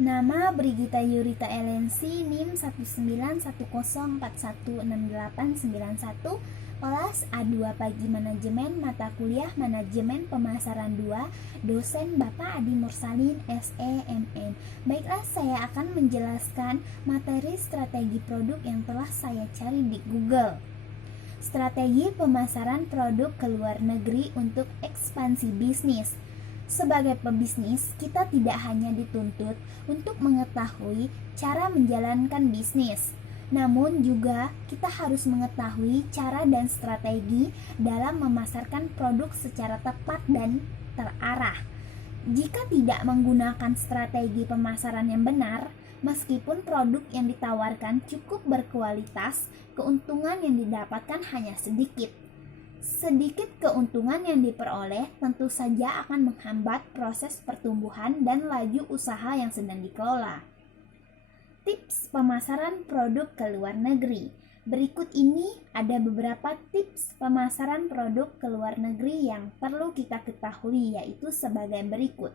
Nama Brigita Yurita Elensi, NIM 19104168891, kelas A2 Pagi Manajemen, mata kuliah Manajemen Pemasaran 2, dosen Bapak Adi Mursalin, SEMM. Baiklah, saya akan menjelaskan materi strategi produk yang telah saya cari di Google. Strategi pemasaran produk ke luar negeri untuk ekspansi bisnis. Sebagai pebisnis, kita tidak hanya dituntut untuk mengetahui cara menjalankan bisnis, namun juga kita harus mengetahui cara dan strategi dalam memasarkan produk secara tepat dan terarah. Jika tidak menggunakan strategi pemasaran yang benar, meskipun produk yang ditawarkan cukup berkualitas, keuntungan yang didapatkan hanya sedikit. Sedikit keuntungan yang diperoleh tentu saja akan menghambat proses pertumbuhan dan laju usaha yang sedang dikelola. Tips pemasaran produk ke luar negeri. Berikut ini ada beberapa tips pemasaran produk ke luar negeri yang perlu kita ketahui, yaitu sebagai berikut.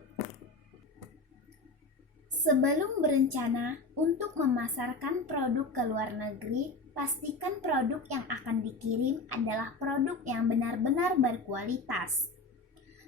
Sebelum berencana untuk memasarkan produk ke luar negeri, pastikan produk yang akan dikirim adalah produk yang benar-benar berkualitas.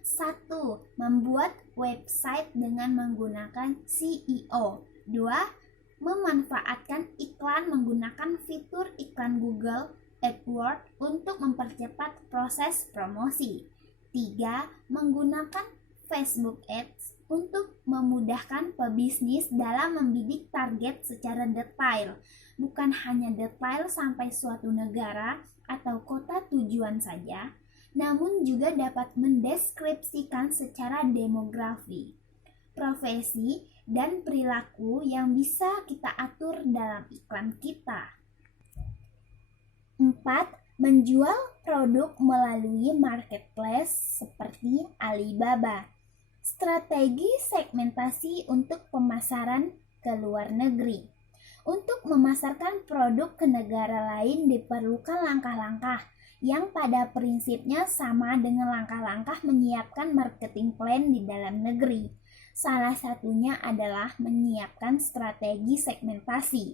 1. Membuat website dengan menggunakan SEO. 2. Memanfaatkan iklan menggunakan fitur iklan Google AdWords untuk mempercepat proses promosi. 3. Menggunakan Facebook Ads untuk memudahkan pebisnis dalam membidik target secara detail, bukan hanya detail sampai suatu negara atau kota tujuan saja, namun juga dapat mendeskripsikan secara demografi, profesi, dan perilaku yang bisa kita atur dalam iklan kita. 4. Menjual produk melalui marketplace seperti Alibaba. Strategi segmentasi untuk pemasaran ke luar negeri. Untuk memasarkan produk ke negara lain diperlukan langkah-langkah yang pada prinsipnya sama dengan langkah-langkah menyiapkan marketing plan di dalam negeri. Salah satunya adalah menyiapkan strategi segmentasi.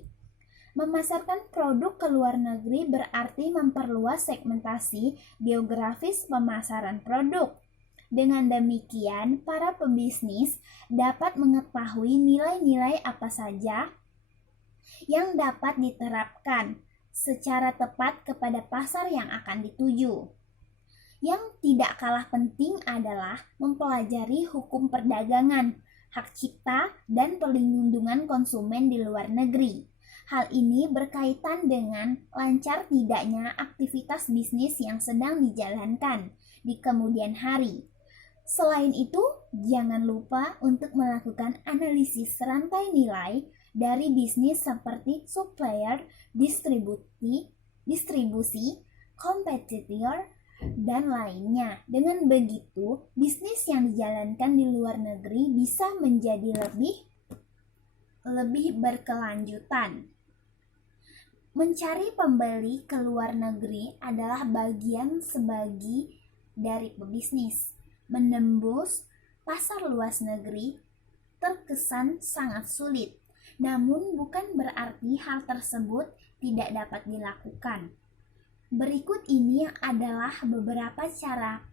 Memasarkan produk ke luar negeri berarti memperluas segmentasi geografis pemasaran produk. Dengan demikian, para pebisnis dapat mengetahui nilai-nilai apa saja yang dapat diterapkan secara tepat kepada pasar yang akan dituju. Yang tidak kalah penting adalah mempelajari hukum perdagangan, hak cipta, dan perlindungan konsumen di luar negeri. Hal ini berkaitan dengan lancar tidaknya aktivitas bisnis yang sedang dijalankan di kemudian hari. Selain itu, jangan lupa untuk melakukan analisis rantai nilai dari bisnis seperti supplier, distribusi, kompetitor, dan lainnya. Dengan begitu, bisnis yang dijalankan di luar negeri bisa menjadi lebih berkelanjutan. Mencari pembeli ke luar negeri adalah bagian sebagi dari pebisnis. Menembus pasar luas negeri terkesan sangat sulit, namun bukan berarti hal tersebut tidak dapat dilakukan. Berikut ini adalah beberapa cara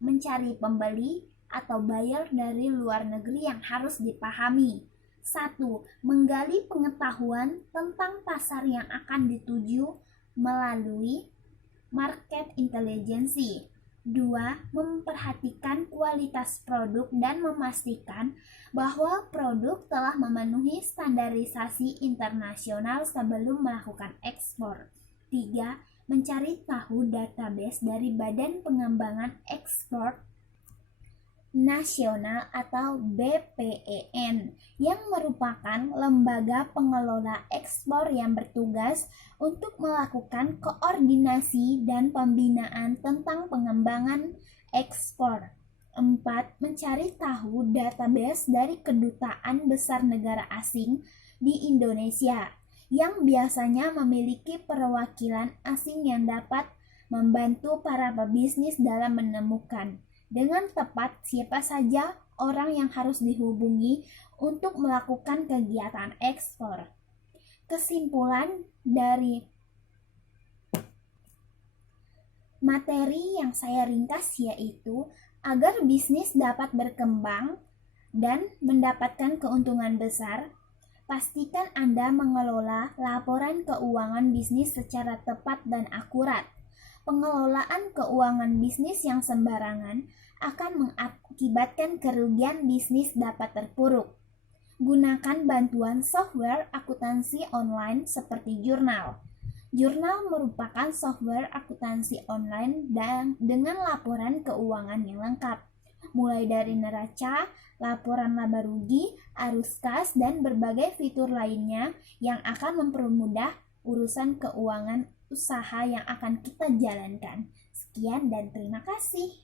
mencari pembeli atau buyer dari luar negeri yang harus dipahami. 1. Menggali pengetahuan tentang pasar yang akan dituju melalui market intelligence. 2. Memperhatikan kualitas produk dan memastikan bahwa produk telah memenuhi standarisasi internasional sebelum melakukan ekspor. 3. Mencari tahu database dari Badan Pengembangan Ekspor Nasional atau BPEN yang merupakan lembaga pengelola ekspor yang bertugas untuk melakukan koordinasi dan pembinaan tentang pengembangan ekspor. 4. Mencari tahu database dari kedutaan besar negara asing di Indonesia yang biasanya memiliki perwakilan asing yang dapat membantu para pebisnis dalam menemukan dengan tepat siapa saja orang yang harus dihubungi untuk melakukan kegiatan ekspor. Kesimpulan dari materi yang saya ringkas yaitu agar bisnis dapat berkembang dan mendapatkan keuntungan besar, pastikan Anda mengelola laporan keuangan bisnis secara tepat dan akurat. Pengelolaan keuangan bisnis yang sembarangan akan mengakibatkan kerugian bisnis dapat terpuruk. Gunakan bantuan software akuntansi online seperti Jurnal. Jurnal merupakan software akuntansi online dan dengan laporan keuangan yang lengkap, mulai dari neraca, laporan laba rugi, arus kas, dan berbagai fitur lainnya yang akan mempermudah urusan keuangan usaha yang akan kita jalankan. Sekian dan terima kasih.